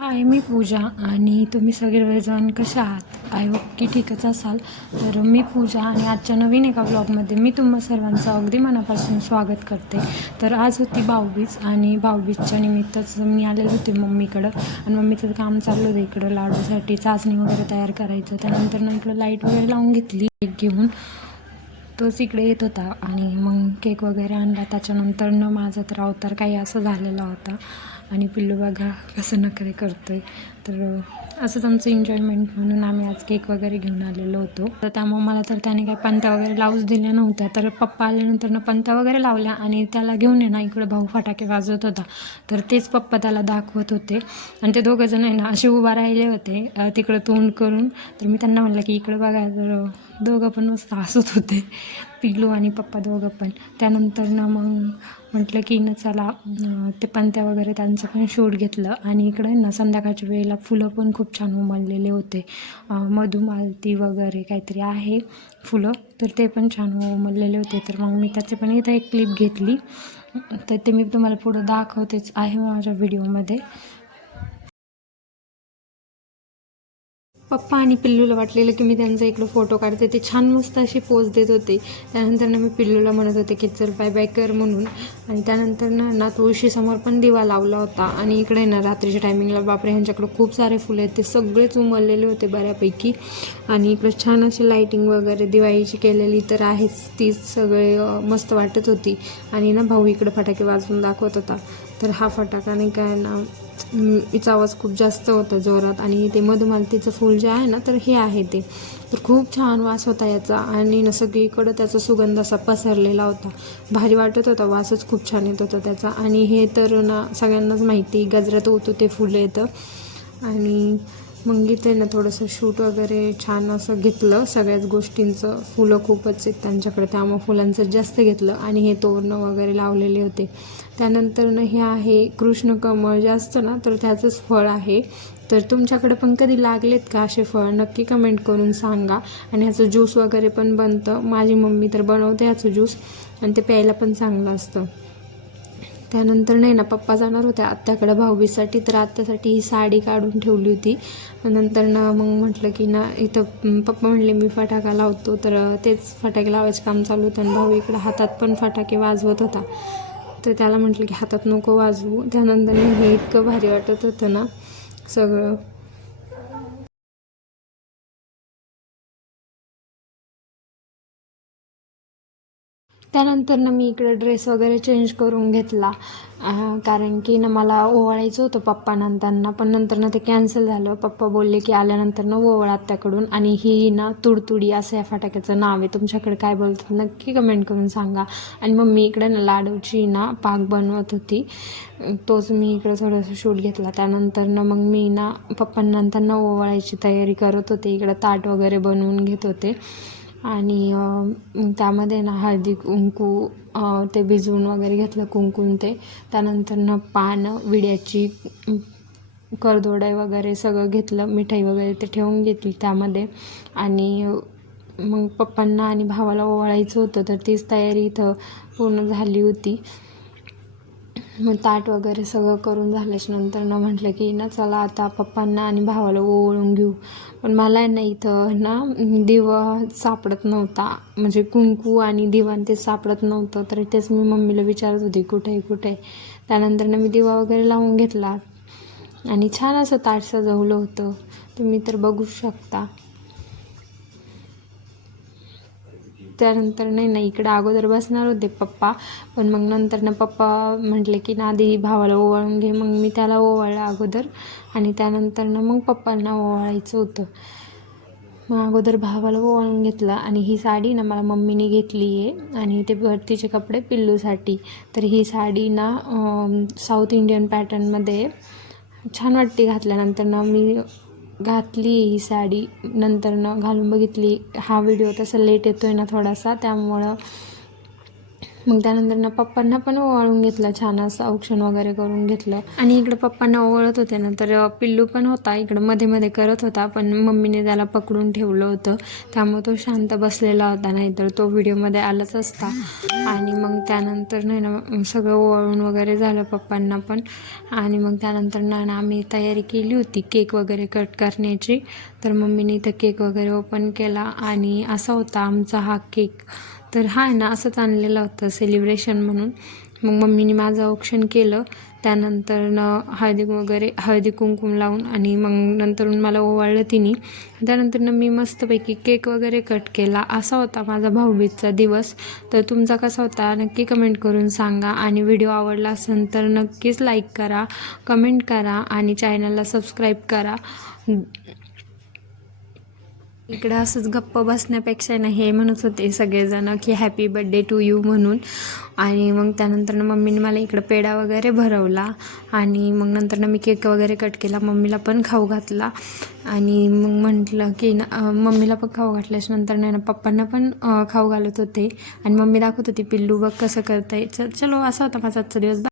हाय, मी पूजा आणि तुम्ही सगळेजण कसे आहात? आय होप की ठीकच असाल. तर मी पूजा आणि आजच्या नवीन एका ब्लॉगमध्ये मी तुम्हा सर्वांचं अगदी मनापासून स्वागत करते. तर आज होती भाऊबीज आणि भाऊबीजच्या निमित्तच मी आलेले होते मम्मीकडं आणि मम्मीचं काम चाललं होतं इकडं लाडूसाठी चाचणी वगैरे तयार करायचं. त्यानंतर ना इकडं लाईट वगैरे लावून घेतली केक घेऊन. तोच इकडे येत होता आणि मग केक वगैरे आणला. त्याच्यानंतर माझा तर अवतार काही असं झालेला होता आणि पिल्लू बघा कसं नखरे करतोय. तर असंच आमचं एन्जॉयमेंट म्हणून आम्ही आज केक वगैरे घेऊन आलेलो होतो. तर त्यामुळे मला तर त्याने काही पंत्या वगैरे लावूच दिल्या नव्हत्या. तर पप्पा आल्यानंतर पंत्या वगैरे लावल्या आणि त्याला घेऊन ना इकडं भाऊ फटाके वाजवत होता. तर तेच पप्पा त्याला दाखवत होते आणि ते दोघंजण आहे ना असे उभा राहिले होते तिकडं तोंड करून. तर मी त्यांना म्हटलं की इकडं बघा. तर दोघं पण मस्त हसत होते, पिल्लू आणि पप्पा दोघं पण. त्यानंतर मग म्हटलं की चला ते पंत्या वगैरे त्यांचं पण शूट घेतलं आणि इकडे संध्याकाळच्या वेळेला फुलं पण खूप छान उमललेले होते. मधुमालती वगैरे काहीतरी आहे फुलं, तर ते पण छान उमललेले होते. तर मग मी त्याचे पण इथं एक क्लिप घेतली. तर ते मी तुम्हाला पुढं दाखवतेच आहे माझ्या व्हिडिओमध्ये. पप्पा आणि पिल्लूला वाटलेलं की मी त्यांचा इकडं फोटो काढते. ते छान मस्त अशी पोज देत होते. त्यानंतर मी पिल्लूला म्हणत होते की चल बाय बाय कर म्हणून. आणि त्यानंतर ना तुळशीसमोर पण दिवा लावला होता आणि इकडे रात्रीच्या टायमिंगला बापरे ह्यांच्याकडे खूप सारे फुलं आहेत, ते सगळेच उमललेले होते बऱ्यापैकी. आणि इकडे छान अशी लाईटिंग वगैरे दिवाळीची केलेली तर आहेच, तीच सगळे मस्त वाटत होती. आणि भाऊ इकडे फटाके वाजवून दाखवत होता. तर हा फटाका नाही काय ना हिचा आवाज खूप जास्त होता जोरात. आणि ते मधुमालतीचं फूल जे आहे ना तर हे आहे ते. तर खूप छान वास होता याचा आणि सगळीकडं त्याचा सुगंध असा पसरलेला होता. भारी वाटत होता, वासच खूप छान येत होता त्याचा. आणि हे तर सगळ्यांनाच माहिती गजरात होतं ते फुलं येतं. आणि मग इथे थोडंसं शूट वगैरे छान असं घेतलं सगळ्याच गोष्टींचं. फुलं खूपच आहेत त्यांच्याकडे त्यामुळे फुलांचं जास्त घेतलं. आणि हे तोरणं वगैरे लावलेले होते. त्यानंतर हे आहे कृष्णकमळ जे असतं ना तर त्याचंच फळ आहे. तर तुमच्याकडे पण कधी लागलेत का असे फळ? नक्की कमेंट करून सांगा. आणि ह्याचं ज्यूस वगैरे पण बनतं. माझी मम्मी तर बनवते ह्याचं ज्यूस आणि ते प्यायला पण चांगलं असतं. त्यानंतर पप्पा जाणार होते आत्याकडे भाऊबीजसाठी. तर आत्यासाठी ही साडी काढून ठेवली होती. नंतर मग म्हटलं की इथं पप्पा म्हणले मी फटाका लावतो. तर तेच फटाके लावायचं काम चालू होतं आणि भाऊ इकडं हातात पण फटाके वाजवत होता. तर त्याला म्हटलं की हातात नको वाजवू. त्यानंतर हे इतकं भारी वाटत होतं ना सगळं. त्यानंतर मी इकडे ड्रेस वगैरे चेंज करून घेतला. कारण की मला ओवाळायचं होतं पप्पा नंतरनं, पण नंतर ते कॅन्सल झालं. पप्पा बोलले की आल्यानंतर ओवाळ आत्याकडून. आणि ही तुडतुडी असं या फटाक्याचं नाव आहे. तुमच्याकडे काय बोलतात नक्की कमेंट करून सांगा. आणि मम्मी इकडे लाडूची पाक बनवत होती. तोच मी इकडं थोडंसं शूट घेतला. त्यानंतर मग मी पप्पांनंतर ओवाळायची तयारी करत होते. इकडं ताट वगैरे बनवून घेत होते. आणि त्यामध्ये हळदी कुंकू ते भिजवून वगैरे घेतलं कुंकून ते. त्यानंतर पानं विड्याची करदोडे वगैरे सगळं घेतलं. मिठाई वगैरे ते ठेवून घेतली त्यामध्ये. आणि मग पप्पांना आणि भावाला ओवाळायचं होतं. तर तीच तयारी इथं पूर्ण झाली होती. मग ताट वगैरे सगळं करून झाल्याच्या नंतर म्हटलं की चला आता पप्पांना आणि भावाला ओवाळून घेऊ. पण मला इथं दिवा सापडत नव्हता. म्हणजे कुंकू आणि दिवा ते सापडत नव्हतं. तर तेच मी मम्मीला विचारत होती कुठे कुठे. त्यानंतर मी दिवा वगैरे लावून घेतला आणि छान असं ताट सजवलं होतं. तुम्ही तर बघू शकता. त्यानंतर इकडं अगोदर बसणार होते पप्पा. पण मग नंतर पप्पा म्हटले की आधी भावाला ओवाळून घे. मग मी त्याला ओवाळलं अगोदर आणि त्यानंतर मग पप्पांना ओवाळायचं होतं. मग अगोदर भावाला ओवाळून घेतलं. आणि ही साडी मला मम्मीने घेतली आहे आणि ते भरतीचे कपडे पिल्लूसाठी. तर ही साडी साऊथ इंडियन पॅटर्नमध्ये छान वाटते घातल्यानंतर. मी घातली ही साडी. नंतर घालून बघितली. हा व्हिडिओ तसा लेट येतो आहे थोडासा, त्यामुळं मग त्यानंतर ना पप्पांना पण ओवाळून घेतलं, छान असं औक्षण वगैरे करून घेतलं. आणि इकडं पप्पांना ओवाळत होते ना, तर पिल्लू पण होता इकडं मध्ये मध्ये करत होता, पण मम्मीने त्याला पकडून ठेवलं होतं, त्यामुळे तो शांत बसलेला होता, नाहीतर तो व्हिडिओमध्ये आलाच असता. आणि मग त्यानंतर नाही ना सगळं ओवाळून वगैरे झालं पप्पांना पण. आणि मग त्यानंतर ना आम्ही तयारी केली होती केक वगैरे कट करण्याची. तर मम्मीने इथं केक वगैरे ओपन केला आणि असा होता आमचा हा केक. तर हा आहे ना असंच आणलेलं होतं सेलिब्रेशन म्हणून. मग मम्मीने माझं औक्षण केलं, त्यानंतर हळदी कुंकुम लावून आणि मग नंतरून मला ओवाळलं तिने. त्यानंतर मी मस्तपैकी केक वगैरे कट केला. असा होता माझा भाऊबीजचा दिवस. तर तुमचा कसा होता नक्की कमेंट करून सांगा. आणि व्हिडिओ आवडला असेल तर नक्कीच लाईक करा, कमेंट करा आणि चॅनलला सबस्क्राईब करा. इकडं असंच गप्प बसण्यापेक्षा ना हे म्हणत होते सगळेजण की हॅपी बड्डे टू यू म्हणून. आणि मग त्यानंतर मम्मीने मला इकडं पेढा वगैरे भरवला आणि मग नंतर मी केक वगैरे कट केला, मम्मीला पण खाऊ घातला. आणि मग म्हटलं की मम्मीला पण खाऊ घातल्याच्या नंतर नाही ना पप्पांना पण खाऊ घालत होते. आणि मम्मी दाखवत होती पिल्लू बघ कसं करताय. चलो असा होता माझा आजचा दिवस.